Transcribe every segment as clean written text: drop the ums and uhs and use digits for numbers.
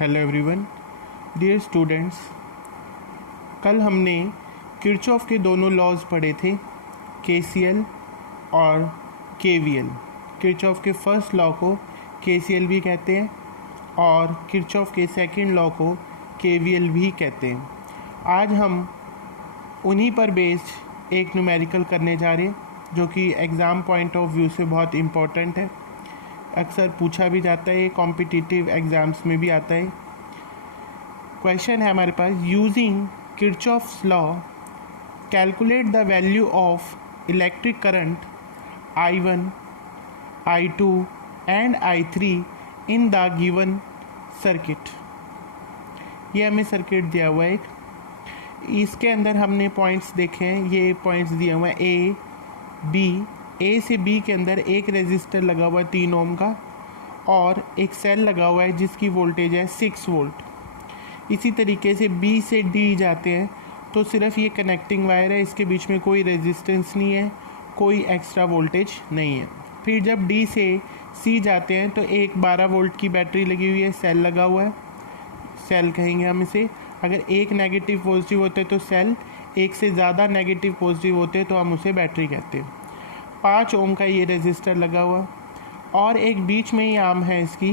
Hello everyone, dear students. कल हमने Kirchhoff के दोनों लॉज पढ़े थे, केसीएल और केवीएल। किरचॉफ के फर्स्ट लॉ को केसीएल भी कहते हैं और किरचॉफ के सेकंड लॉ को केवीएल भी कहते हैं। आज हम उन्हीं पर बेस्ड एक न्यूमेरिकल करने जा रहे हैं जो कि एग्ज़ाम पॉइंट ऑफ व्यू से बहुत इम्पोर्टेंट है। अक्सर पूछा भी जाता है, कॉम्पिटिटिव एग्ज़ाम्स में भी आता है। क्वेश्चन है हमारे पास, using Kirchhoff's law calculate the value of electric current I1, I2 and I3 in the given circuit. ये हमें सर्किट दिया हुआ है एक। इसके अंदर हमने पॉइंट्स देखे हैं, ये पॉइंट्स दिए हुए हैं ए बी। ए से बी के अंदर एक रेजिस्टर लगा हुआ है 3 ओम का और एक सेल लगा हुआ है जिसकी वोल्टेज है 6 वोल्ट। इसी तरीके से बी से डी जाते हैं तो सिर्फ ये कनेक्टिंग वायर है, इसके बीच में कोई रेजिस्टेंस नहीं है, कोई एक्स्ट्रा वोल्टेज नहीं है। फिर जब डी से सी जाते हैं तो एक 12 वोल्ट की बैटरी लगी हुई है, सेल लगा हुआ है, सेल कहेंगे हम इसे। अगर एक नेगेटिव पॉजिटिव होते तो सेल, एक से ज़्यादा नेगेटिव पॉजिटिव होते तो हम उसे बैटरी कहते हैं। 5 ओम का ये रेजिस्टर लगा हुआ और एक बीच में ही आर्म है इसकी,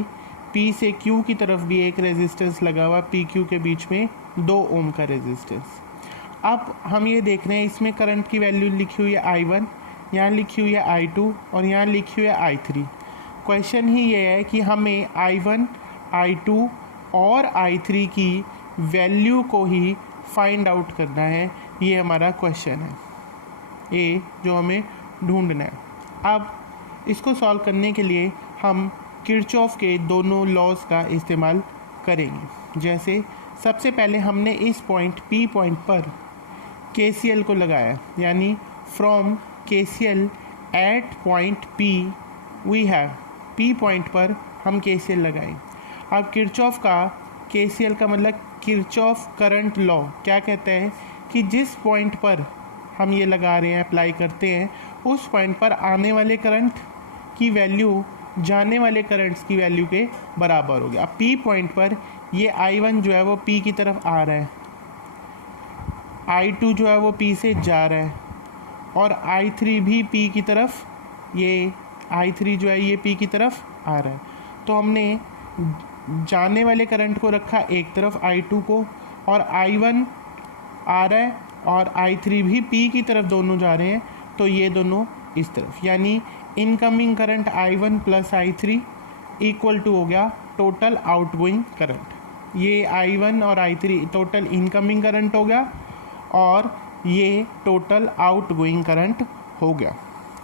पी से क्यू की तरफ भी एक रेजिस्टेंस लगा हुआ, पी क्यू के बीच में 2 ओम का रेजिस्टेंस। अब हम ये देख रहे हैं, इसमें करंट की वैल्यू लिखी हुई है I1, यहाँ लिखी हुई है I2 और यहाँ लिखी हुई है I3। क्वेश्चन ही ये है कि हमें I1, I2 और I3 की वैल्यू को ही फाइंड आउट करना है। ये हमारा क्वेश्चन है, ये जो हमें ढूंढना है। अब इसको सॉल्व करने के लिए हम किरचॉफ के दोनों लॉज का इस्तेमाल करेंगे। जैसे सबसे पहले हमने इस पॉइंट P पॉइंट पर KCL को लगाया, यानी from KCL at point P we have, P point पर हम KCL लगाएं। अब किरचॉफ का KCL का मतलब किरचॉफ करंट लॉ क्या कहता है कि जिस पॉइंट पर हम ये लगा रहे हैं, अप्लाई करते हैं, उस पॉइंट पर आने वाले करंट की वैल्यू जाने वाले करंट्स की वैल्यू के बराबर हो गया। अब P पॉइंट पर ये I1 जो है वो P की तरफ आ रहा है, I2 जो है वो P से जा रहा है और I3 भी P की तरफ, ये I3 जो है ये P की तरफ आ रहा है। तो हमने जाने वाले करंट को रखा एक तरफ I2 को, और I1 आ रहा है और I3 भी P की तरफ दोनों जा रहे हैं, तो ये दोनों इस तरफ, यानी incoming current I1 plus I3 equal to हो गया टोटल आउटगोइंग करंट। ये I1 और I3 टोटल इनकमिंग करंट हो गया और ये टोटल आउटगोइंग करंट हो गया।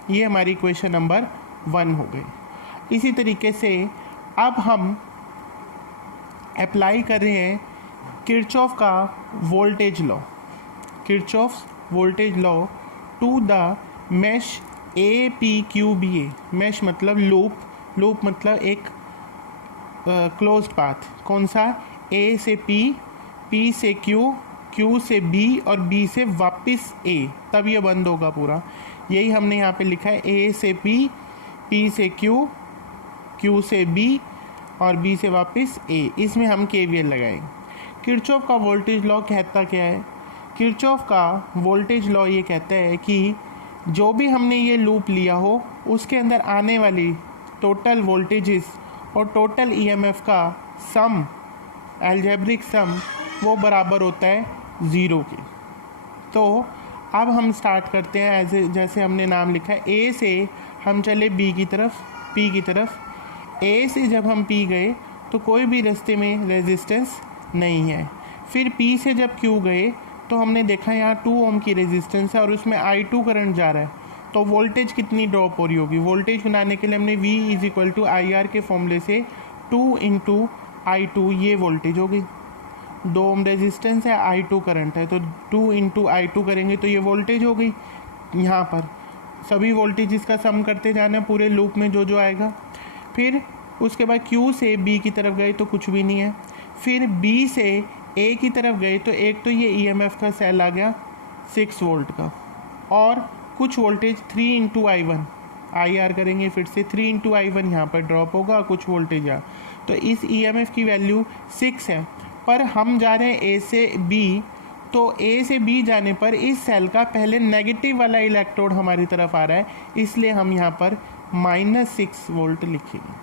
ये हमारी इक्वेशन नंबर 1 हो गई। इसी तरीके से अब हम अप्लाई कर रहे हैं किरचॉफ का voltage law, Kirchhoff's voltage law to the mesh APQBA। Mesh मतलब लूप, लूप मतलब एक क्लोज्ड पाथ। कौन सा? A से P, P से Q, Q से B और B से वापस A, तब ये बंद होगा पूरा। यही हमने यहाँ पे लिखा है, A से P, P से Q, Q से B और B से वापस A। इसमें हम KVL लगाएंगे। किरचॉफ का वोल्टेज लॉ कहता क्या है? किरचॉफ का वोल्टेज लॉ ये कहता है कि जो भी हमने ये लूप लिया हो उसके अंदर आने वाली टोटल वोल्टेजेस और टोटल EMF का सम, अलजेब्रिक सम, वो बराबर होता है 0 के। तो अब हम स्टार्ट करते हैं जैसे हमने नाम लिखा है, A से हम चले B की तरफ, P की तरफ। A से जब हम P गए तो कोई भी रास्ते में रेजिस्टेंस नहीं है। फिर P से जब Q गए तो हमने देखा यहाँ 2 ओम की रेजिस्टेंस है और उसमें I2 करंट जा रहा है, तो वोल्टेज कितनी ड्रॉप हो रही होगी? वोल्टेज बनाने के लिए हमने V is equal to IR के फॉर्मूले से 2 इंटू I2, ये वोल्टेज हो गई। 2 ओम रेजिस्टेंस है, I2 करंट है, तो 2 इंटू I2 करेंगे तो ये वोल्टेज हो गई। यहाँ पर सभी वोल्टेज का सम करते जाना है पूरे लूप में जो जो आएगा। फिर उसके बाद Q से B की तरफ गए तो कुछ भी नहीं है। फिर B से A की तरफ गए तो एक तो ये EMF का सेल आ गया 6 वोल्ट का, और कुछ वोल्टेज 3 इंटू I1, IR करेंगे फिर से 3 इंटू I1 यहाँ पर ड्रॉप होगा, कुछ वोल्टेज यहाँ। तो इस ईएमएफ की वैल्यू 6 है, पर हम जा रहे हैं ए से बी, तो ए से बी जाने पर इस सेल का पहले नेगेटिव वाला इलेक्ट्रोड हमारी तरफ आ रहा है, इसलिए हम यहाँ पर -6 वोल्ट लिखेंगे।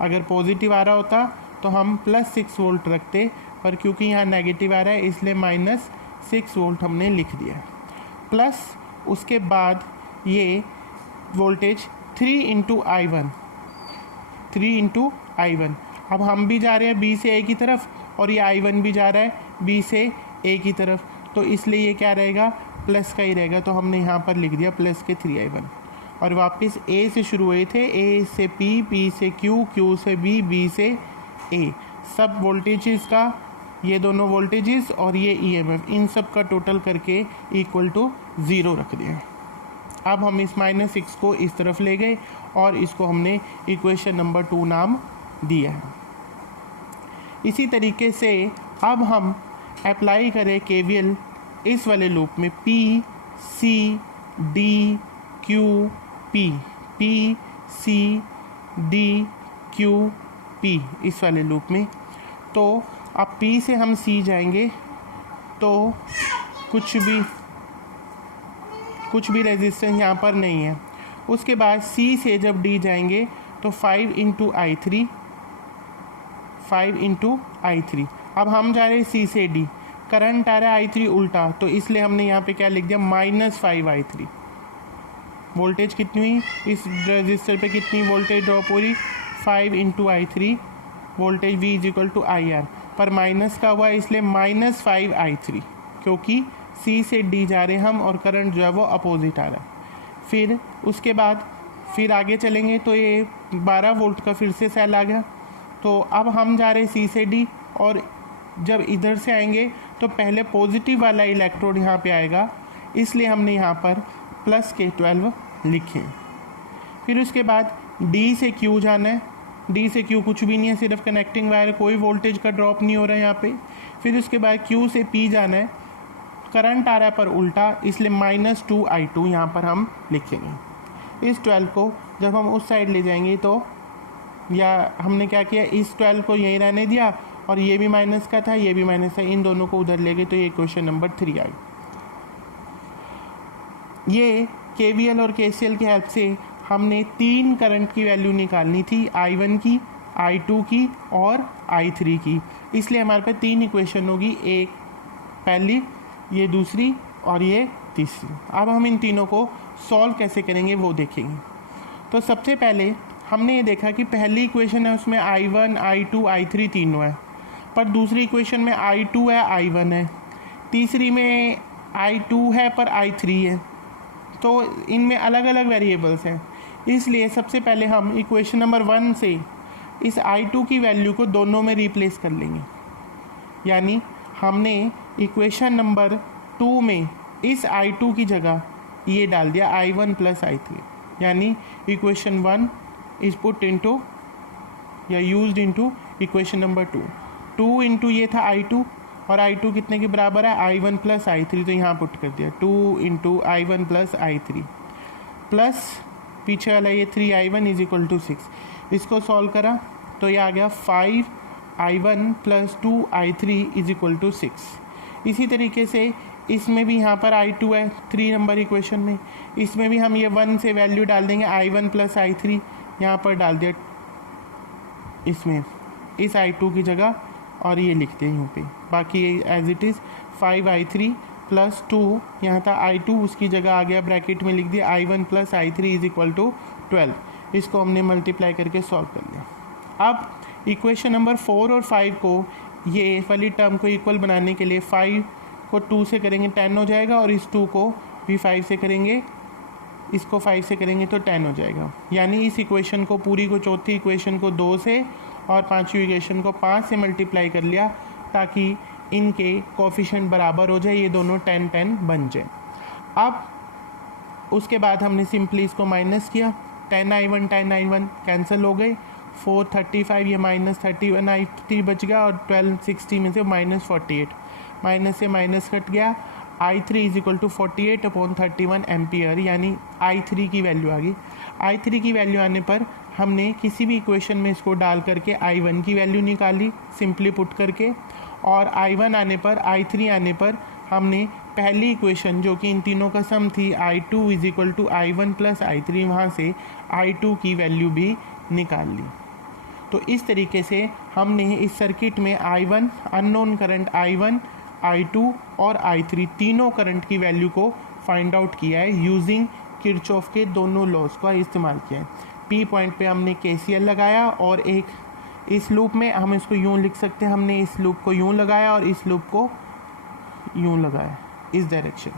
अगर पॉजिटिव आ रहा होता तो हम +6 वोल्ट रखते, पर क्योंकि यहाँ नेगेटिव आ रहा है इसलिए -6 वोल्ट हमने लिख दिया। प्लस उसके बाद ये वोल्टेज 3 × I1। अब हम भी जा रहे हैं बी से ए की तरफ और ये I1 भी जा रहा है बी से ए की तरफ, तो इसलिए ये क्या रहेगा, प्लस का ही रहेगा। तो हमने यहाँ पर लिख दिया प्लस के 3I1। और वापस ए से शुरू हुए थे, ए से पी, पी से क्यू, क्यू से बी, बी से ए, सब वोल्टेजेस का, ये दोनों वोल्टेजेस और ये ईएमएफ, इन सब का टोटल करके = 0 रख दिया। अब हम इस -6 को इस तरफ ले गए और इसको हमने इक्वेशन नंबर 2 नाम दिया है। इसी तरीके से अब हम अप्लाई करें केवीएल इस वाले लूप में, P C D Q P, P C D Q P इस वाले लूप में। तो अब P से हम C जाएंगे तो कुछ भी रेजिस्टेंस यहाँ पर नहीं है। उसके बाद C से जब D जाएंगे तो 5 × I3। अब हम जा रहे हैं C से D, करंट आ रहा है I3 उल्टा, तो इसलिए हमने यहाँ पे क्या लिख दिया, -5I3। वोल्टेज कितनी हुई, इस रजिस्टर पे कितनी वोल्टेज ड्रॉप हो रही, 5 × I3, वोल्टेज V = IR, पर माइनस का हुआ इसलिए -5I3, क्योंकि C से D जा रहे हम और करंट जो है वो अपोजिट आ रहा है। फिर उसके बाद फिर आगे चलेंगे तो ये 12 वोल्ट का फिर से सेल आ गया। तो अब हम जा रहे C से D, और जब इधर से आएंगे तो पहले पॉजिटिव वाला इलेक्ट्रोड यहाँ पे आएगा, इसलिए हमने यहाँ पर +12 लिखे। फिर उसके बाद D से Q जाना है, D से Q कुछ भी नहीं है, सिर्फ कनेक्टिंग वायर, कोई वोल्टेज का ड्रॉप नहीं हो रहा है यहाँ पे। फिर उसके बाद Q से P जाना है, करंट आ रहा है पर उल्टा, इसलिए -2I2 यहाँ पर हम लिखेंगे। इस 12 को जब हम उस साइड ले जाएंगे तो, या हमने क्या किया, इस 12 को यहीं रहने दिया और ये भी माइनस का था, ये भी माइनस था, इन दोनों को उधर ले गए, तो ये क्वेश्चन नंबर 3 आई। ये केवीएल और केसीएल की हेल्प से हमने 3 करंट की वैल्यू निकालनी थी, I1 की, I2 की और I3 की। इसलिए हमारे पास 3 इक्वेशन होगी, एक पहली, ये दूसरी और ये तीसरी। अब हम इन तीनों को सॉल्व कैसे करेंगे वो देखेंगे। तो सबसे पहले हमने ये देखा कि पहली इक्वेशन है उसमें I1, I2, I3 तीनों है, पर दूसरी इक्वेशन में I2 है, I1 है, तीसरी में I2 है पर I3 है, तो इनमें अलग अलग वेरिएबल्स हैं। इसलिए सबसे पहले हम इक्वेशन नंबर 1 से इस I2 की वैल्यू को दोनों में रिप्लेस कर लेंगे। यानी हमने इक्वेशन नंबर 2 में इस I2 की जगह ये डाल दिया I1 + I3, यानी इक्वेशन 1 इज पुट इनटू या यूज्ड इनटू इक्वेशन नंबर 2। 2 × ये था I2, और I2 कितने के बराबर है, I1 + I3, तो यहाँ पुट कर दिया 2 × I1 + I3 प्लस पीछे वाला ये 3I1 = 6। इसको सॉल्व करा तो ये आ गया 5I1 + 2I3 = 6। इसी तरीके से इसमें भी यहाँ पर I2 है 3 नंबर इक्वेशन में, इसमें भी हम ये 1 से वैल्यू डाल देंगे, I1 + I3 यहाँ पर डाल दिया इसमें इस I2 की जगह, और ये लिखते हैं यहाँ पे, बाकी एज इट इज़ 5I3 + 2 यहाँ था I2, उसकी जगह आ गया ब्रैकेट में लिख दिया I1 + I3 = 12। इसको हमने मल्टीप्लाई करके सॉल्व कर लिया। अब इक्वेशन नंबर 4 और 5 को, ये वाली टर्म को इक्वल बनाने के लिए 5 को 2 से करेंगे 10 हो जाएगा, और इस 2 को भी 5 से करेंगे, इसको 5 से करेंगे तो 10 हो जाएगा। यानी इस इक्वेशन को, पूरी को, चौथी इक्वेशन को 2 से और पांचवी इक्वेशन को 5 से मल्टीप्लाई कर लिया, ताकि इनके कोफिशिएंट बराबर हो जाए, ये दोनों 10-10 बन जाए। अब उसके बाद हमने सिंपली इसको माइनस किया, 10I1 कैंसिल हो गए, 435 ये -31I3 बच गया, और 1260 में से -48, माइनस से माइनस कट गया, I3 = 48/31 एम्पियर, यानी I3 की वैल्यू आ गई। I3 की वैल्यू आने पर हमने किसी भी इक्वेशन में इसको डाल करके I1 की वैल्यू निकाली सिंपली पुट करके, और I1 आने पर I3 आने पर हमने पहली इक्वेशन जो कि इन तीनों का सम थी I2 = I1 + I3, वहाँ से I2 की वैल्यू भी निकाल ली। तो इस तरीके से हमने इस सर्किट में I1, unknown current I1, I2 और I3 तीनों करंट की वैल्यू को फाइंड आउट किया है यूजिंग किरचॉफ के दोनों लॉज का इस्तेमाल किया है। P पॉइंट पे हमने KCL लगाया, और एक इस लूप में हम इसको यूँ लिख सकते हैं, हमने इस लूप को यूँ लगाया और इस लूप को यूँ लगाया इस डायरेक्शन।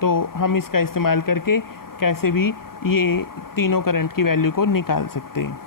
तो हम इसका इस्तेमाल करके कैसे भी ये तीनों करंट की वैल्यू को निकाल सकते हैं।